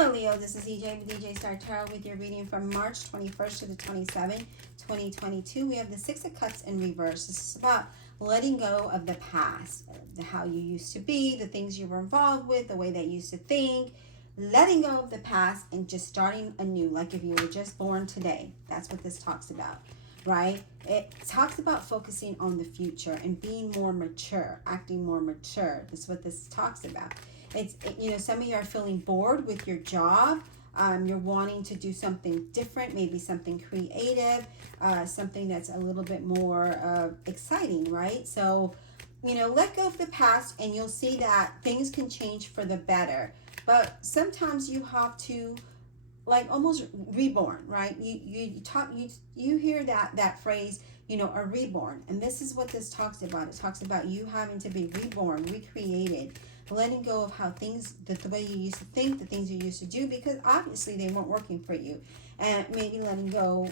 Hello, Leo. This is EJ with EJ Star Tarot with your reading from March 21st to the 27th, 2022. We have the Six of Cups in reverse. This is about letting go of the past, how you used to be, the things you were involved with, the way that you used to think, letting go of the past and just starting anew, like if you were just born today. That's what this talks about, right? It talks about focusing on the future and being more mature, acting more mature. That's what this talks about. Some of you are feeling bored with your job. You're wanting to do something different, maybe something creative, something that's a little bit more exciting, right? So, let go of the past and you'll see that things can change for the better. But sometimes you have to almost reborn, right? You hear that phrase, a reborn. And this is what this talks about. It talks about you having to be reborn, recreated, letting go of how things, the way you used to think, the things you used to do, because obviously they weren't working for you. And maybe letting go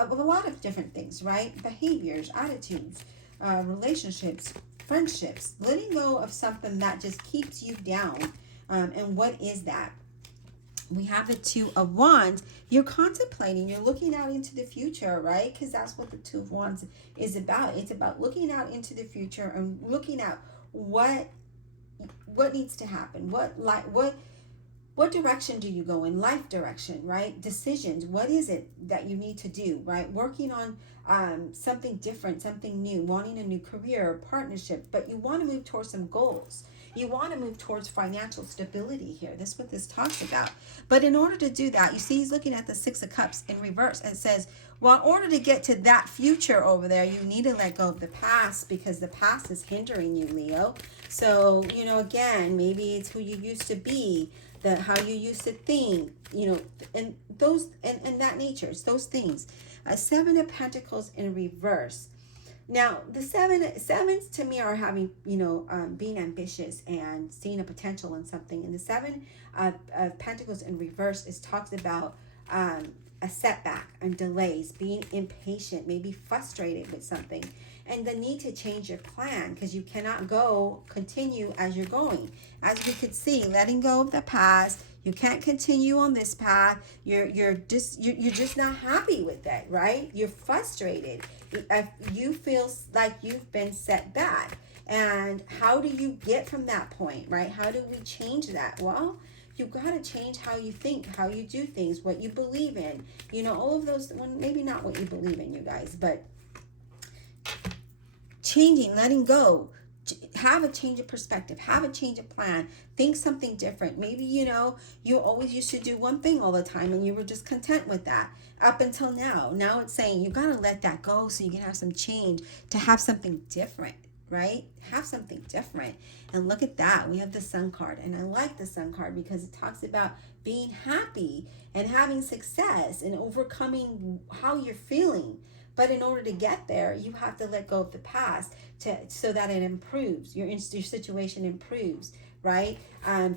of a lot of different things, right? Behaviors, attitudes, relationships, friendships, letting go of something that just keeps you down. And what is that? We have the Two of Wands. You're contemplating, you're looking out into the future, right? Because that's what the Two of Wands is about. It's about looking out into the future and looking at what needs to happen, what direction do you go in, life direction, right? Decisions, what is it that you need to do, right? Working on something different, something new, wanting a new career or partnership, but you want to move towards some goals. You want to move towards financial stability here. That's what this talks about. But in order to do that, you see he's looking at the Six of Cups in reverse and says, well, in order to get to that future over there, you need to let go of the past because the past is hindering you, Leo. So, again, maybe it's who you used to be, how you used to think, and those and that nature, it's those things. Seven of Pentacles in reverse. Now, the sevens to me are having, being ambitious and seeing a potential in something. And the Seven of Pentacles in reverse talks about a setback and delays, being impatient, maybe frustrated with something, and the need to change your plan because you cannot continue as you're going. As we could see, letting go of the past. You can't continue on this path. You're just not happy with that, right? You're frustrated. You feel like you've been set back. And how do you get from that point, right? How do we change that? Well, you've got to change how you think, how you do things, what you believe in. All of those, well, maybe not what you believe in, you guys, but changing, letting go. Have a change of perspective, have a change of plan, think something different. Maybe, you always used to do one thing all the time and you were just content with that up until now. Now it's saying you got to let that go so you can have some change to have something different, right? Have something different. And look at that. We have the Sun card. And I like the Sun card because it talks about being happy and having success and overcoming how you're feeling. But in order to get there, you have to let go of the past so that it improves. Your situation improves, right?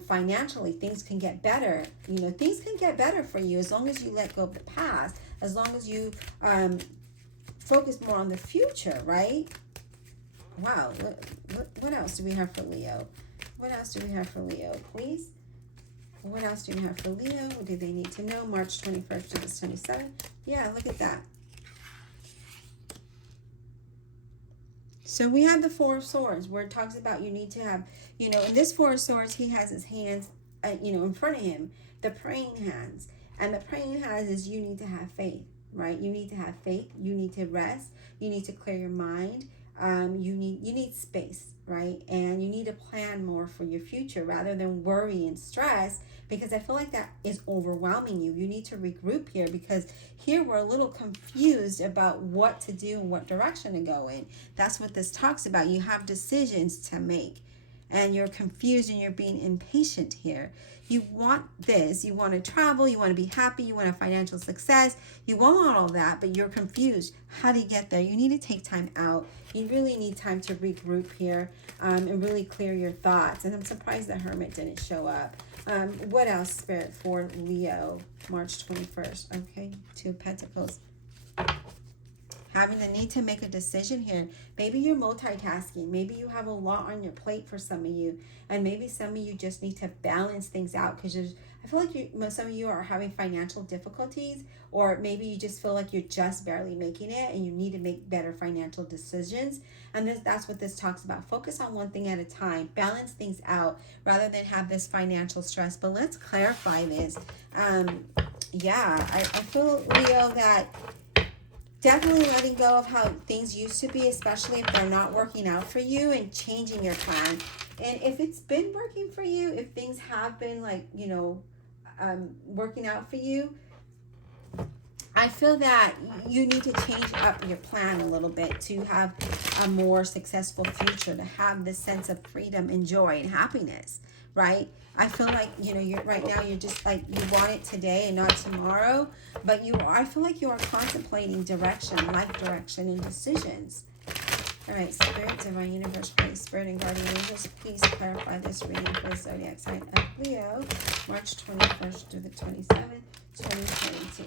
Financially, things can get better. Things can get better for you as long as you let go of the past, as long as you focus more on the future, right? Wow. What else do we have for Leo? What else do we have for Leo, please? What else do we have for Leo? What do they need to know? March 21st to the 27th. Yeah, look at that. So we have the Four of Swords where it talks about you need to have, in this Four of Swords, he has his hands, in front of him, the praying hands. And the praying hands is you need to have faith, right? You need to have faith. You need to rest. You need to clear your mind. You need space, right? And you need to plan more for your future rather than worry and stress, because I feel like that is overwhelming you. You need to regroup here because here we're a little confused about what to do and what direction to go in. That's what this talks about. You have decisions to make and you're confused and you're being impatient here. You want this, you want to travel, you want to be happy, you want a financial success, you want all that, but you're confused. How do you get there? You need to take time out. You really need time to regroup here and really clear your thoughts. And I'm surprised the Hermit didn't show up. What else, Spirit, for Leo, March 21st? Okay, Two of Pentacles. having the need to make a decision here. Maybe you're multitasking. Maybe you have a lot on your plate for some of you, and maybe some of you just need to balance things out because I feel like some of you are having financial difficulties, or maybe you just feel like you're just barely making it and you need to make better financial decisions. And that's what this talks about. Focus on one thing at a time. Balance things out rather than have this financial stress. But let's clarify this. I feel, Leo, that definitely letting go of how things used to be, especially if they're not working out for you, and changing your plan. And if it's been working for you, if things have been working out for you, I feel that you need to change up your plan a little bit to have a more successful future, to have this sense of freedom and joy and happiness, right? I feel like, you're right now, you're just like, you want it today and not tomorrow, but I feel like you are contemplating direction, life direction, and decisions. All right, Spirit, Divine Universe, Holy Spirit, and Guardian Angels, please clarify this reading for the zodiac sign of Leo, March 21st through the 27th, 2022.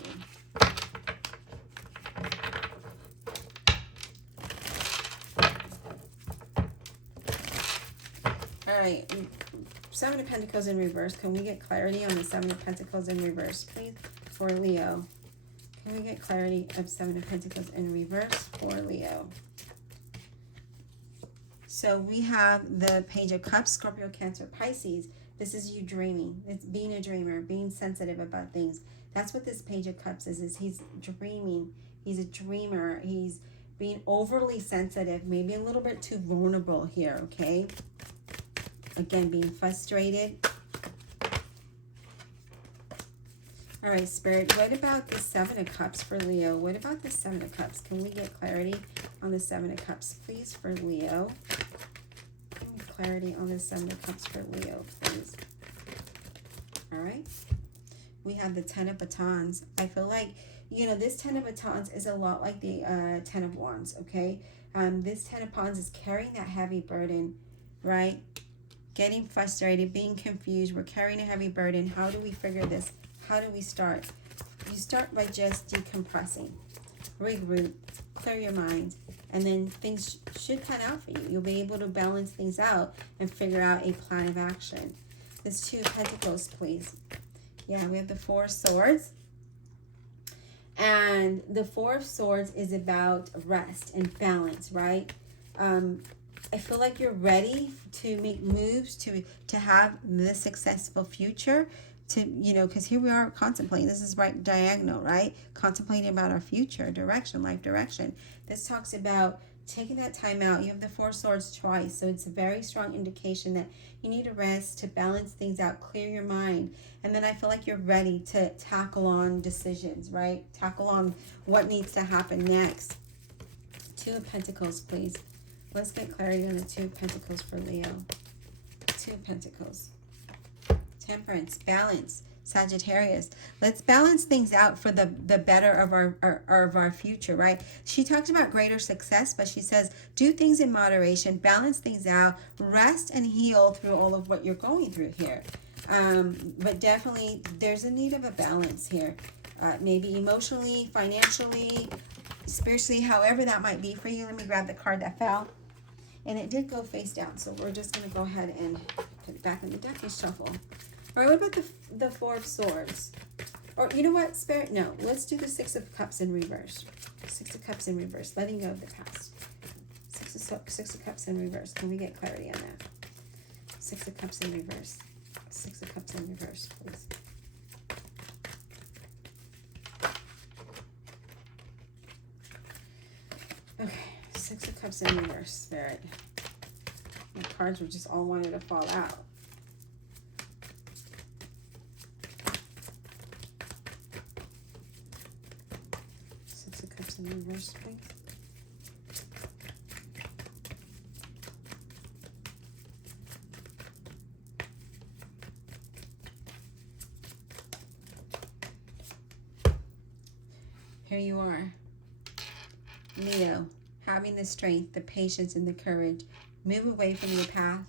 All right, Seven of Pentacles in reverse. Can we get clarity on the Seven of Pentacles in reverse, please, for Leo? Can we get clarity of Seven of Pentacles in reverse for Leo? So we have the Page of Cups, Scorpio, Cancer, Pisces. This is you dreaming. It's being a dreamer, being sensitive about things. That's what this Page of Cups is he's dreaming. He's a dreamer. He's being overly sensitive, maybe a little bit too vulnerable here, okay? Again, being frustrated. All right, Spirit, what about the Seven of Cups for Leo? What about the Seven of Cups? Can we get clarity on the Seven of Cups, please, for Leo? Clarity on the Seven of Cups for Leo, please. All right. We have the Ten of Batons. I feel like, this Ten of Batons is a lot like the Ten of Wands, okay? This Ten of Wands is carrying that heavy burden, right? Getting frustrated, being confused. We're carrying a heavy burden. How do we figure this? How do we start? You start by just decompressing, regroup, clear your mind, and then things should pan out for you. You'll be able to balance things out and figure out a plan of action. This Two of Pentacles, please. Yeah, we have the Four of Swords. And the Four of Swords is about rest and balance, right? I feel like you're ready to make moves to have the successful future. Because here we are contemplating. This is right diagonal, right? Contemplating about our future, direction, life direction. This talks about taking that time out. You have the Four of Swords twice, so it's a very strong indication that you need to rest, to balance things out, clear your mind. And then I feel like you're ready to tackle on decisions, right? Tackle on what needs to happen next. Two of Pentacles, please. Let's get clarity on the Two of Pentacles for Leo. Two of Pentacles. Temperance, balance, Sagittarius. Let's balance things out for the better of our future, right? She talks about greater success, but she says do things in moderation, balance things out, rest and heal through all of what you're going through here. But definitely there's a need of a balance here. Maybe emotionally, financially, spiritually, however that might be for you. Let me grab the card that fell. And it did go face down, so we're just going to go ahead and put it back in the deck and shuffle. All right, what about the Four of Swords? Or you know what, Spirit? No, let's do the Six of Cups in reverse. Six of Cups in reverse, letting go of the past. Six of Cups in reverse. Can we get clarity on that? Six of Cups in reverse. Six of Cups in reverse, please. Okay, Six of Cups in reverse, Spirit. My cards were just all wanted to fall out. Six of Cups in reverse, please. Here you are, Leo, having the strength, the patience, and the courage. Move away from your path,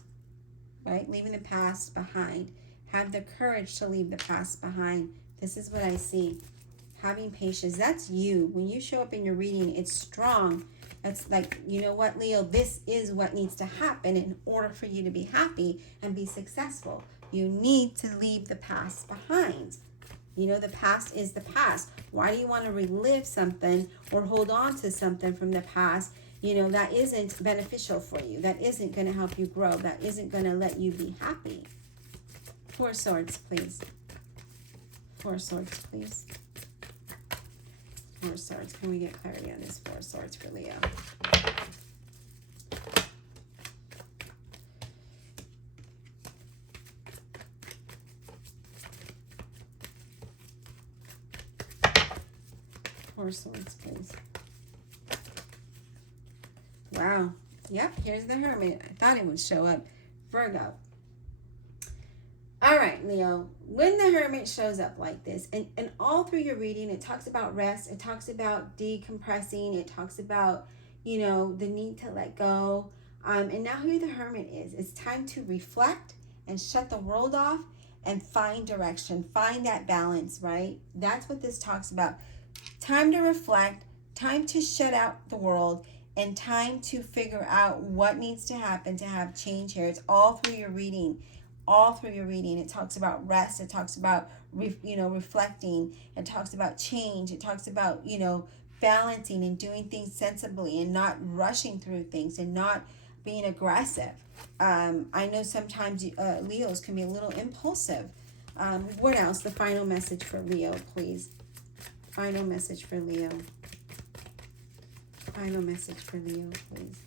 right? Leaving the past behind. Have the courage to leave the past behind. This is what I see. Having patience. That's you. When you show up in your reading, it's strong. It's like, you know what, Leo, this is what needs to happen in order for you to be happy and be successful. You need to leave the past behind. You know, the past is the past. Why do you want to relive something or hold on to something from the past, you know, that isn't beneficial for you, that isn't going to help you grow, that isn't going to let you be happy? Four Swords, please. Four Swords, please. Four Swords. Can we get clarity on this Four Swords for Leo? Four Swords, please. Wow. Yep, here's the Hermit. I thought it would show up. Virgo. All right, Leo, when the Hermit shows up like this, and all through your reading, it talks about rest, it talks about decompressing, it talks about, you know, the need to let go. And now who the Hermit is, it's time to reflect and shut the world off and find direction, find that balance, right? That's what this talks about. Time to reflect, time to shut out the world, and time to figure out what needs to happen to have change here. It's all through your reading. All through your reading, it talks about rest, it talks about reflecting, it talks about change, it talks about, you know, balancing and doing things sensibly and not rushing through things and not being aggressive. I know sometimes Leos can be a little impulsive. What else? The final message for Leo, please. Final message for Leo. Final message for Leo, please.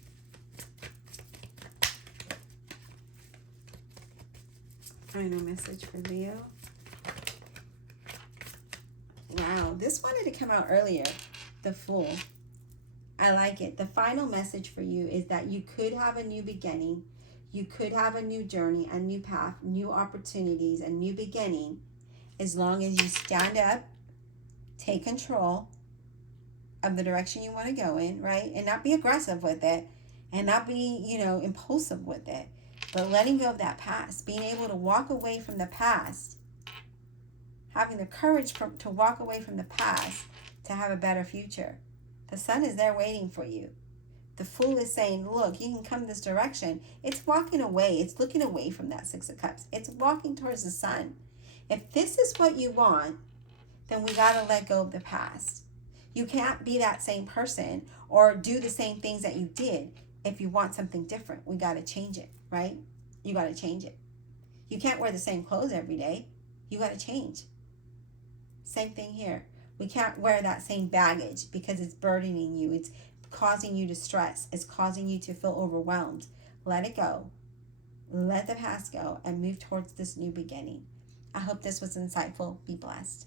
Final message for Leo. Wow, this wanted to come out earlier. The Fool. I like it. The final message for you is that you could have a new beginning. You could have a new journey, a new path, new opportunities, a new beginning, as long as you stand up, take control of the direction you want to go in, right? And not be aggressive with it and not be, you know, impulsive with it. But letting go of that past, being able to walk away from the past, having the courage to walk away from the past to have a better future. The Sun is there waiting for you. The Fool is saying, look, you can come this direction. It's walking away. It's looking away from that Six of Cups. It's walking towards the Sun. If this is what you want, then we got to let go of the past. You can't be that same person or do the same things that you did. If you want something different, we got to change it, right? You got to change it. You can't wear the same clothes every day. You got to change. Same thing here. We can't wear that same baggage because it's burdening you. It's causing you to stress. It's causing you to feel overwhelmed. Let it go. Let the past go and move towards this new beginning. I hope this was insightful. Be blessed.